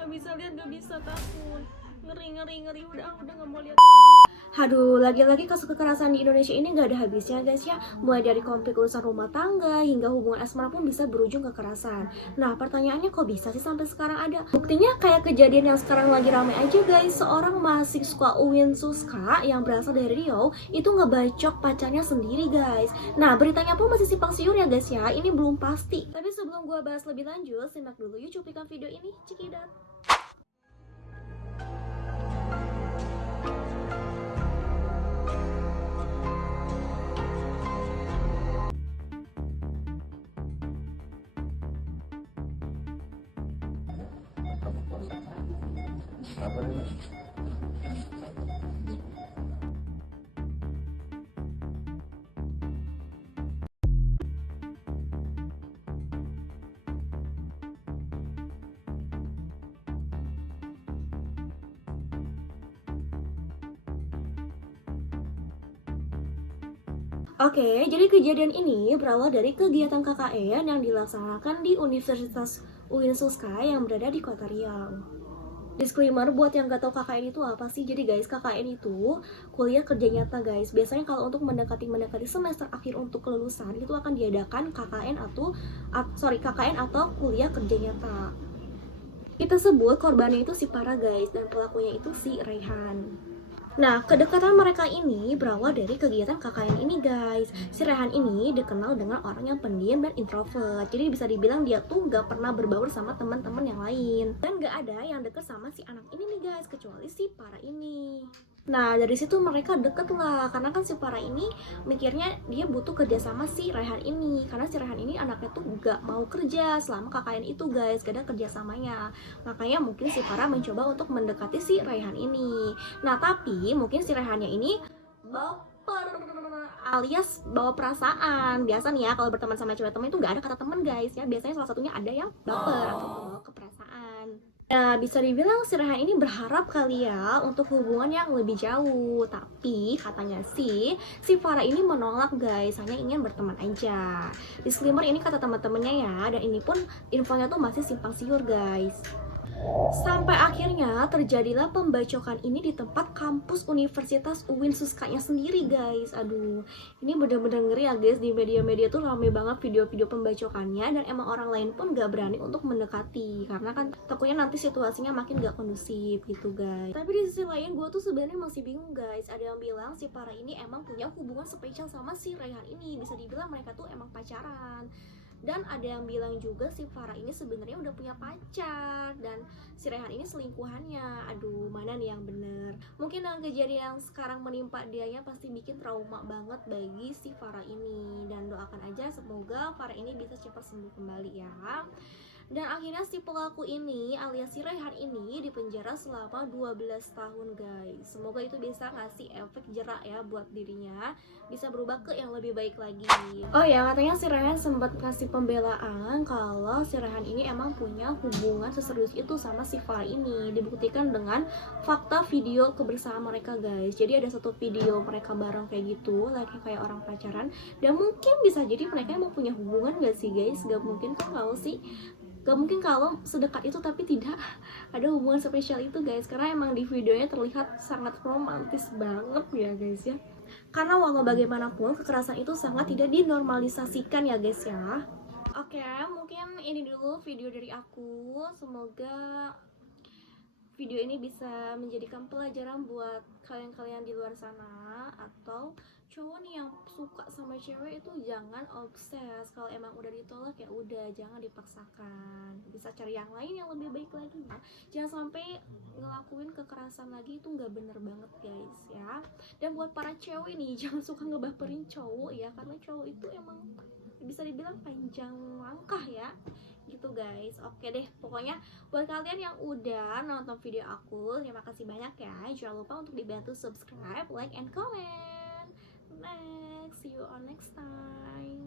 nggak bisa lihat, nggak bisa, takut. Ngeri, udah nggak mau lihat. Aduh, lagi-lagi kasus kekerasan di Indonesia ini nggak ada habisnya guys ya. Mulai dari konflik urusan rumah tangga hingga hubungan asmara pun bisa berujung kekerasan. Nah, pertanyaannya kok bisa sih sampai sekarang ada? Buktinya kayak kejadian yang sekarang lagi ramai aja guys. Seorang mahasiswa UIN Suska yang berasal dari Riau itu ngebacok pacarnya sendiri guys. Nah, beritanya pun masih simpang siur ya guys ya. Ini belum pasti. Tapi sebelum gua bahas lebih lanjut, simak dulu yuk cuplikan video ini. Cekidat. Apa nih? Oke, jadi kejadian ini berawal dari kegiatan KKN yang dilaksanakan di Universitas UIN Suska yang berada di Kota Riau. Disclaimer buat yang gak tahu KKN itu apa sih. Jadi guys, KKN itu kuliah kerja nyata guys. Biasanya kalau untuk mendekati semester akhir untuk kelulusan itu akan diadakan KKN atau kuliah kerja nyata. Kita sebut korbannya itu si Para guys, dan pelakunya itu si Raihan. Nah, kedekatan mereka ini berawal dari kegiatan KKN ini guys. Si Rehan ini dikenal dengan orang yang pendiam dan introvert. Jadi bisa dibilang dia tuh gak pernah berbaur sama teman-teman yang lain. Dan gak ada yang deket sama si anak ini nih guys, kecuali si Para ini. Nah, dari situ mereka deket lah, karena kan si Para ini mikirnya dia butuh kerja sama si Rehan ini. Karena si Rehan ini anaknya tuh gak mau kerja selama KKN itu guys, gak ada kerjasamanya. Makanya mungkin si Para mencoba untuk mendekati si Rehan ini. Nah, tapi mungkin si Rehannya ini baper alias bawa perasaan. Biasa nih ya, kalau berteman sama cewek temen itu gak ada kata temen guys ya. Biasanya salah satunya ada yang baper atau bawa ke perasaan. Nah, bisa dibilang si Rehan ini berharap kali ya untuk hubungan yang lebih jauh. Tapi katanya sih, si Farah ini menolak guys, hanya ingin berteman aja. Disclaimer ini kata teman-temannya ya, dan ini pun infonya tuh masih simpang siur guys. Sampai akhirnya terjadilah pembacokan ini di tempat kampus Universitas UIN Suskanya sendiri guys. Aduh, ini bener-bener ngeri ya guys. Di media-media tuh rame banget video-video pembacokannya, dan emang orang lain pun gak berani untuk mendekati karena kan takutnya nanti situasinya makin gak kondusif gitu guys. Tapi di sisi lain gue tuh sebenarnya masih bingung guys. Ada yang bilang si Para ini emang punya hubungan spesial sama si Raihan ini. Bisa dibilang mereka tuh emang pacaran. Dan ada yang bilang juga si Farah ini sebenarnya udah punya pacar dan si Rehan ini selingkuhannya. Aduh, mana nih yang bener? Mungkin dengan kejadian yang sekarang menimpa dianya pasti bikin trauma banget bagi si Farah ini. Dan doakan aja semoga Farah ini bisa cepat sembuh kembali ya. Dan akhirnya si pelaku ini alias si Rehan ini dipenjara selama 12 tahun guys. Semoga itu bisa ngasih efek jerak ya buat dirinya, bisa berubah ke yang lebih baik lagi. Oh ya, katanya si Rehan sempat kasih pembelaan kalau si Rehan ini emang punya hubungan seserius itu sama si Farah ini. Dibuktikan dengan fakta video kebersamaan mereka guys. Jadi ada satu video mereka bareng kayak gitu, kayak orang pacaran. Dan mungkin bisa jadi mereka emang punya hubungan gak sih guys? Gak mungkin kan kalau sih, gak mungkin kalau sedekat itu tapi tidak ada hubungan spesial itu guys, karena emang di videonya terlihat sangat romantis banget ya guys ya. Karena walau bagaimanapun kekerasan itu sangat tidak dinormalisasikan ya guys ya. Oke, mungkin ini dulu video dari aku. Semoga video ini bisa menjadikan pelajaran buat kalian-kalian di luar sana, atau cowok nih yang suka sama cewek itu jangan obses. Kalau emang udah ditolak ya udah, jangan dipaksakan, bisa cari yang lain yang lebih baik lagi ya. Jangan sampai ngelakuin kekerasan lagi, itu nggak bener banget guys ya. Dan buat para cewek nih, jangan suka ngebaperin cowok ya, karena cowok itu emang bisa dibilang panjang langkah ya gitu guys. Oke deh, pokoknya buat kalian yang udah nonton video aku, terima kasih banyak ya. Jangan lupa untuk dibantu subscribe, like, and comment. Next, see you on next time.